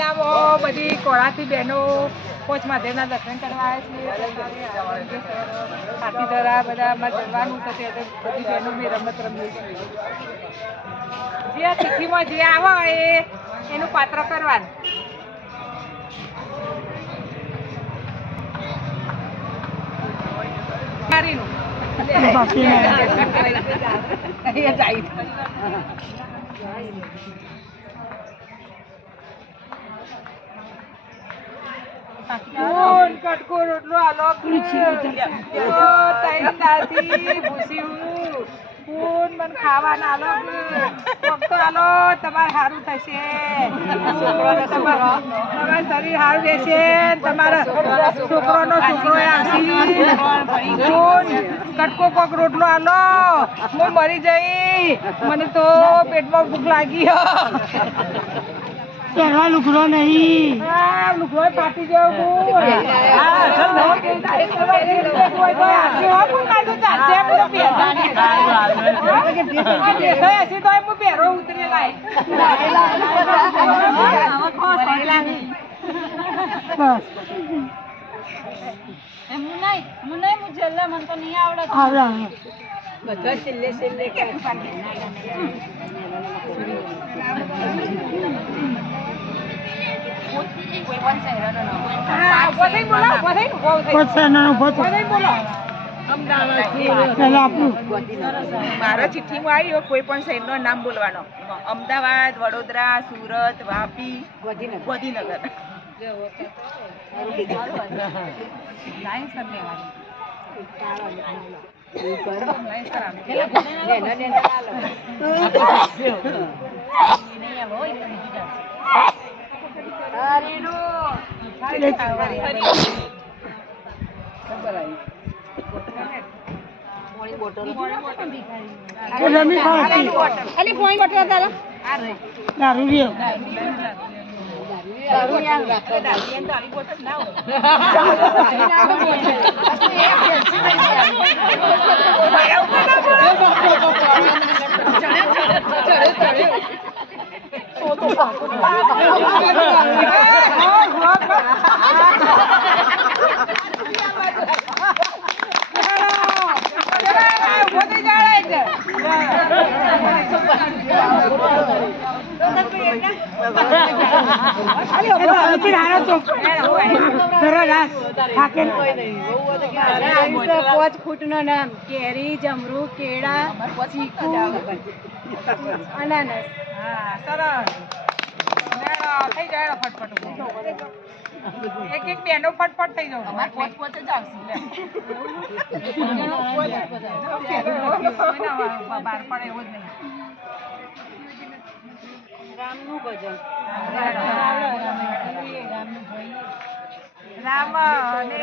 મહિનામાં બધી કોળાથી બહેનો પોચ મહાદેવના દર્શન કરવા આવે છે. હાથીદરા બધામાં જવાનું થશે એટલે બધી બહેનો મેં રમત રમીએ છીએ. જે તિથિમાં જે આવે એનું પાત્ર કરવાનું. કટકો રોટલો આલો મને ખાવાના આલો આલો તમારે સારું થશે. તમારું શરીર સારું રહેશે. તમારા છોકરોનો છોકરો આવશે. કટકો કોક રોટલો આલો હું મરી જઈ. મને તો પેટમાં ભૂખ લાગી. પહેરવા લુગડો નહીં. લુગડો ફાટી ગયો. પહેરો ઉતરેલા મને તો નહીં આવડે. બધા છેલ્લે છેલ્લે મારા ચિઠ્ઠીમાં આવ્યું કોઈ પણ શહેરનું નામ બોલવાનો. અમદાવાદ, વડોદરા, સુરત, વાપી, ગાંધીનગર. ફૂટનો નામ કેરી, જમરૂ, કેળા, ચીકુ, અનાનસ. સરસ થઈ જાય ફટફટ. એક એક બેનો ફટફટ થઈ જાવ. પોતે જ આવશે. બહાર પડે એવું જ નહીં. રામનું ભજન. રામ ને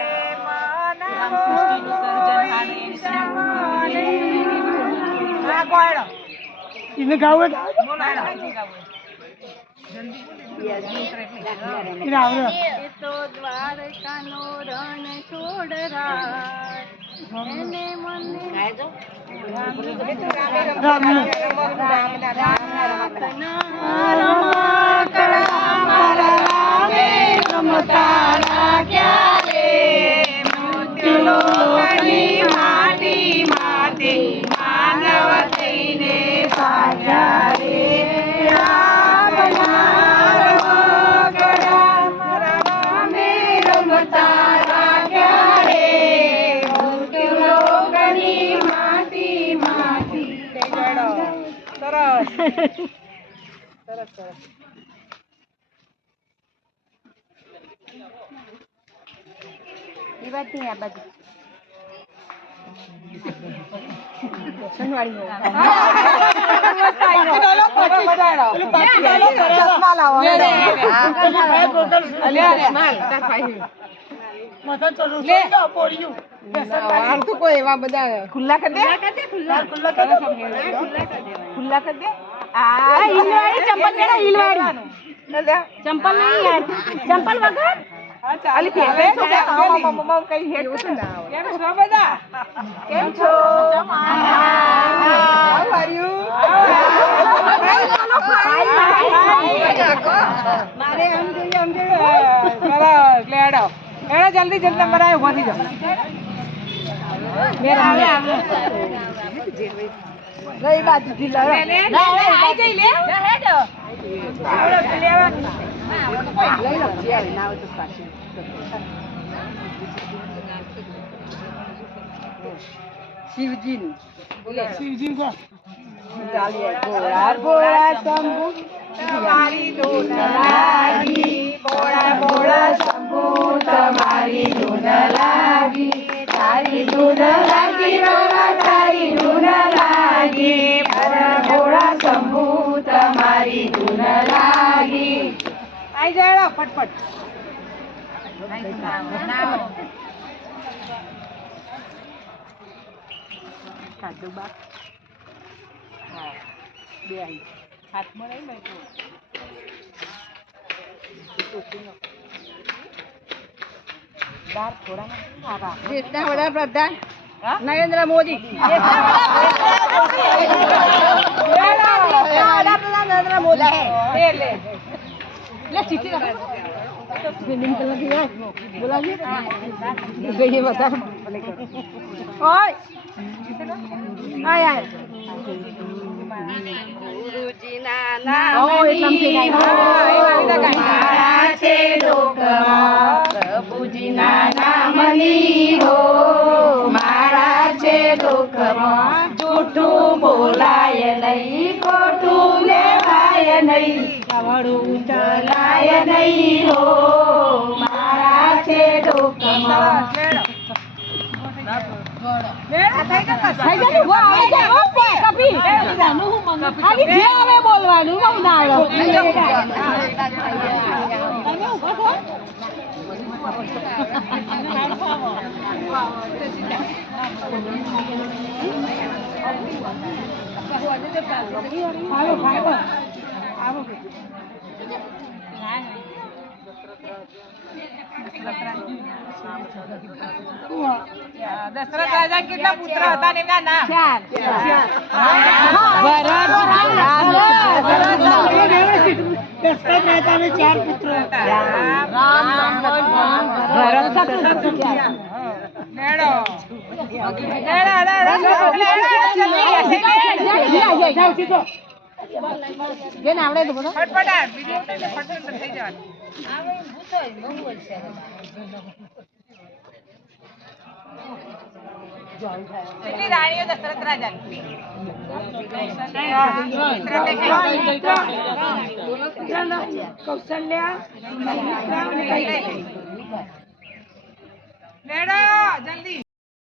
તો દ્વારકાનો રણ છોડ સરસ સરસ. એ વાત નહીં. આ બાજુ કોઈ એવા બધા ખુલ્લા કરી દે. ખુલ્લા કરી દે. ચંપલ નહીં યાર. ચંપલ વગર કેમ છો? How are you? સરસ લેડો એડો જલ્દી જલ્દી નંબર આવ્યો ઉભા થઈ જાઓ ગઈ બાજુથી લડો. લઈ લો જે આવે, ના આવે તો પાછી. શિવજીનું શિવજી કો ભોળા ભોળા શંભુ તમારી ધૂન લાગી, ભોળા ભોળા શંભુ તમારી ધૂન લાગી, તારી ધૂન લાગી ભોળા તારી ધૂન લાગી, ભોળા ભોળા શંભુ તમારી ધૂન લાગી. આઈ જાઓ ફટફટ કાઢો બાપ હા બે આવી હાથમાં નહીં બેઠો બાર થોડા આવા દેશના વડાપ્રધાન હા નરેન્દ્ર મોદી. વડાપ્રધાન નરેન્દ્ર મોદી. લે લે લે ચીઠી લખો. સ્વિમિંગ પુલ નથી આય બોલાવી ગઈ વધારે ઓય આય આય ગુરુજીના નામની માળા છે લોકમાં, પ્રભુજીના નામની હો માળા છે લોકમાં, જૂઠું બોલાય નહીં, ખોટું લેવાય નહીં, કવડું ચલાય નહીં હો માળા છે લોકમાં. બોલવાનું દશરથ રાજા કેટલા પુત્ર હતા ને એમના નામ દશરથ રાજાને 4 પુત્રો હતા. જેને આવડે તો બોલો. ફટફટાટ બીજું ફટફટ થઈ જવાનું કેટલી રાણીઓ દશરથ રાજા કૌશલ્યા લેડો જલ્દી